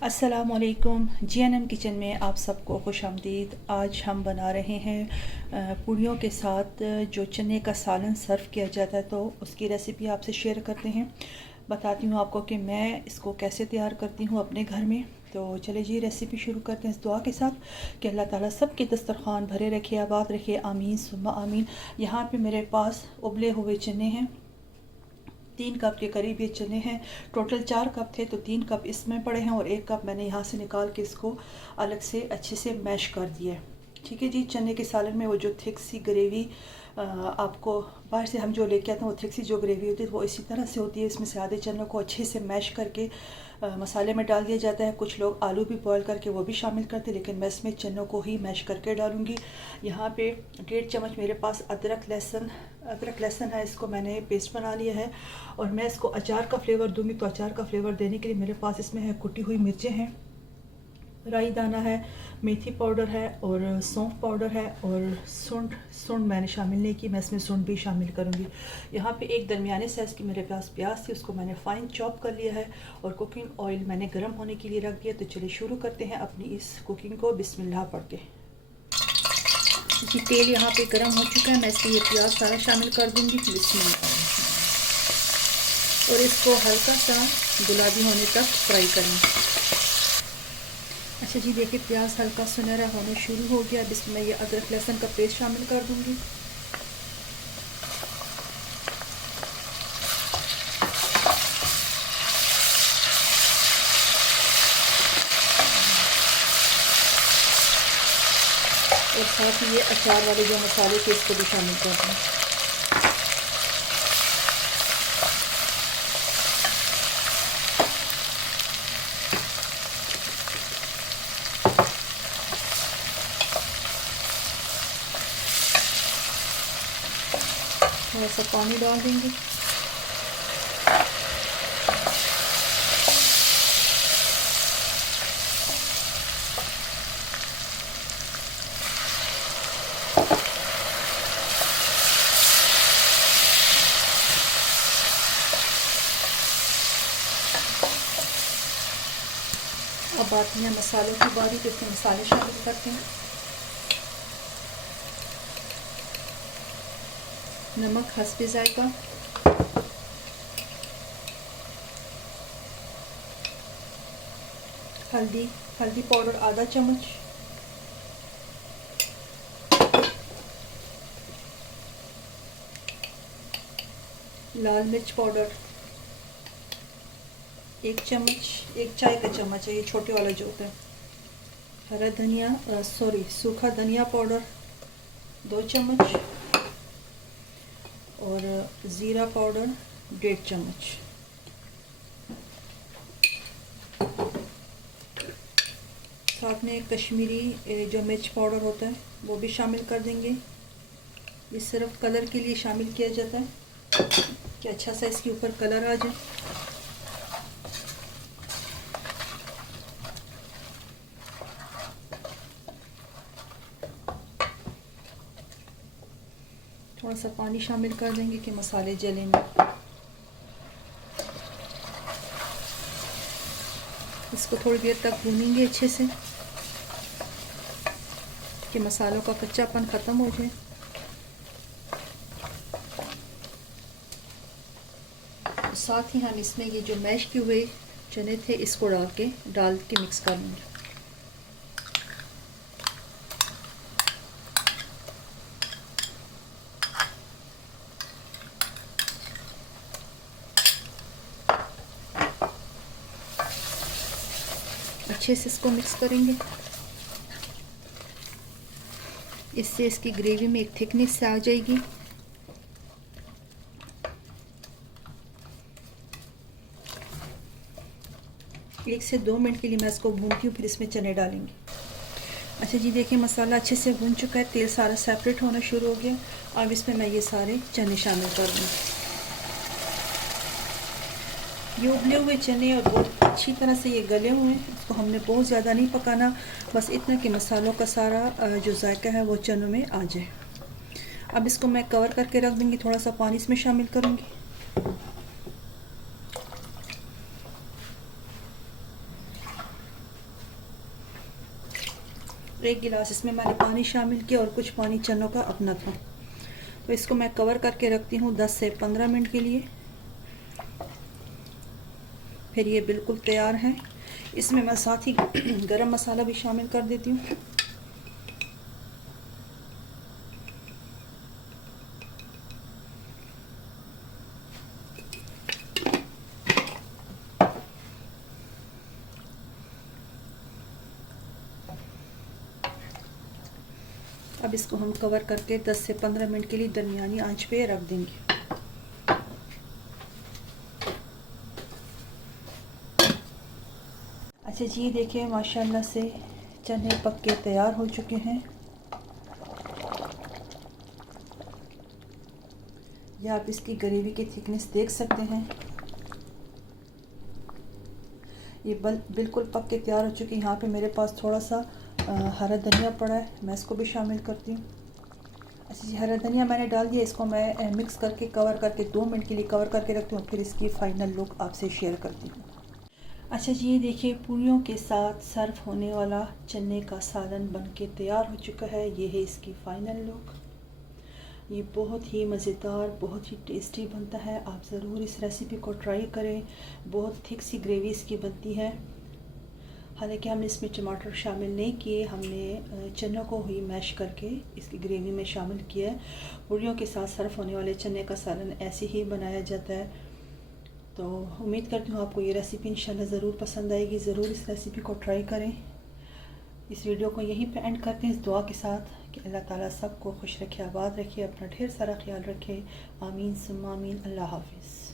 अस्सलामुअलैकुम। GNM kitchen में आप सबको खुश आमदीद। आज हम बना रहे हैं पूड़ियों के साथ जो चने का सालन सर्व किया जाता है, तो उसकी रेसिपी आपसे शेयर करते हैं। बताती हूँ आपको कि मैं इसको कैसे तैयार करती हूँ अपने घर में। तो चले जी रेसिपी शुरू करते हैं इस दुआ के साथ कि अल्लाह ताला सबके दस्तरखान भरे रखे, आबाद रखे, आमीन सुम्मा आमीन। यहाँ पे मेरे पास उबले हुए चने हैं, 3 कप के करीब ये चने हैं। टोटल 4 कप थे, तो 3 कप इसमें पड़े हैं और 1 कप मैंने यहाँ से निकाल के इसको अलग से अच्छे से मैश कर दिया है। ठीक है जी। चने के सालन में वो जो थिक सी ग्रेवी आपको बाहर से हम जो लेके आते हैं, वो थिक सी जो ग्रेवी होती है वो इसी तरह से होती है। इसमें से आधे चनों को अच्छे से मैश करके मसाले में डाल दिया जाता है। कुछ लोग आलू भी बॉयल करके वो भी शामिल करते हैं, लेकिन मैं इसमें चनों को ही मैश करके डालूंगी। यहाँ पे 1.5 चम्मच मेरे पास अदरक लहसुन है, इसको मैंने पेस्ट बना लिया है और मैं इसको अचार का फ्लेवर दूंगी। तो अचार का फ्लेवर देने के लिए मेरे पास इसमें है कुटी हुई मिर्चें हैं, राई दाना है, मेथी पाउडर है और सौंफ पाउडर है और सूंड मैंने शामिल नहीं की, मैं इसमें सूंड भी शामिल करूँगी। यहाँ पे एक दरमियाने साइज़ की मेरे पास प्याज थी, उसको मैंने फ़ाइन चॉप कर लिया है और कुकिंग ऑयल मैंने गर्म होने के लिए रख दिया। तो चलिए शुरू करते हैं अपनी इस कुकिंग को बिस्मिल्लाह पढ़ के। जी तेल यहाँ पे गर्म हो चुका है, मैं इसमें ये प्याज सारा शामिल कर दूँगी बिस्मिल्लाह, और इसको हल्का सा गुलाबी होने तक फ्राई करें। अच्छा जी, देखिए प्याज हल्का सुनहरा होना शुरू हो गया। अब इसमें ये अदरक लहसुन का पेस्ट शामिल कर दूंगी। और साथ ही ये अचार वाले जो मसाले थे इसको भी शामिल कर दूँ। थोड़ा सा पानी डाल देंगे। अब आती है मसालों की बारी, तो इसमें मसाले शामिल करते हैं। नमक हस्बे जायका, हल्दी पाउडर आधा चम्मच, लाल मिर्च पाउडर 1 चम्मच, 1 चाय का चम्मच है ये छोटे वाला जो होता है। हरा धनिया सूखा धनिया पाउडर 2 चम्मच और ज़ीरा पाउडर 1.5 चम्मच। साथ में कश्मीरी जो मिर्च पाउडर होता है वो भी शामिल कर देंगे। ये सिर्फ कलर के लिए शामिल किया जाता है कि अच्छा सा इसके ऊपर कलर आ जाए। थोड़ा सा पानी शामिल कर देंगे कि मसाले जले नहीं। इसको थोड़ी देर तक भूनेंगे अच्छे से कि मसालों का कच्चापन ख़त्म हो जाए। साथ ही हम इसमें ये जो मैश किए हुए चने थे इसको डाल के मिक्स कर लेंगे। अच्छे से इसको मिक्स करेंगे, इससे इसकी ग्रेवी में एक थिकनेस आ जाएगी। एक से 2 मिनट के लिए मैं इसको भूनती हूँ, फिर इसमें चने डालेंगे। अच्छा जी, देखिए मसाला अच्छे से भून चुका है, तेल सारा सेपरेट होना शुरू हो गया। अब इसमें मैं ये सारे चने शामिल कर दूँगी। ये उबले हुए चने और बहुत अच्छी तरह से ये गले हुए हैं। इसको हमने बहुत ज़्यादा नहीं पकाना, बस इतना कि मसालों का सारा जो जायका है वो चनों में आ जाए। अब इसको मैं कवर करके रख दूँगी, थोड़ा सा पानी इसमें शामिल करूँगी। और 1 गिलास इसमें मैंने पानी शामिल किया और कुछ पानी चनों का अपना था। तो इसको मैं कवर करके रखती हूँ 10 से 15 मिनट के लिए। फिर ये बिल्कुल तैयार है। इसमें मैं साथ ही गरम मसाला भी शामिल कर देती हूँ। अब इसको हम कवर करके 10 से 15 मिनट के लिए दरमियानी आंच पे रख देंगे। अच्छा जी, देखिए माशाल्लाह से चने पक के तैयार हो चुके हैं। या आप इसकी ग्रेवी की थिकनेस देख सकते हैं। ये बिल्कुल पक के तैयार हो चुकी है। यहाँ पे मेरे पास थोड़ा सा हरा धनिया पड़ा है, मैं इसको भी शामिल करती हूँ। अच्छा जी, हरा धनिया मैंने डाल दिया। इसको मैं मिक्स करके कवर करके 2 मिनट के लिए कवर करके रखती हूँ। फिर इसकी फ़ाइनल लुक आपसे शेयर करती हूँ। अच्छा जी, ये देखिए पूरियों के साथ सर्व होने वाला चने का सालन बनके तैयार हो चुका है। ये है इसकी फ़ाइनल लुक। ये बहुत ही मज़ेदार, बहुत ही टेस्टी बनता है। आप ज़रूर इस रेसिपी को ट्राई करें। बहुत थिक सी ग्रेवी इसकी बनती है। हालांकि हमने इसमें टमाटर शामिल नहीं किए, हमने चनों को ही मैश करके इसकी ग्रेवी में शामिल किया है। पूरियों के साथ सर्व होने वाले चने का सालन ऐसे ही बनाया जाता है। तो उम्मीद करती हूँ आपको ये रेसिपी इंशाल्लाह ज़रूर पसंद आएगी। ज़रूर इस रेसिपी को ट्राई करें। इस वीडियो को यहीं पे एंड करते हैं इस दुआ के साथ कि अल्लाह ताला सबको खुश रखे, आबाद रखे, अपना ढेर सारा ख्याल रखे। आमीन सुम्मा आमीन। अल्लाह हाफिज़।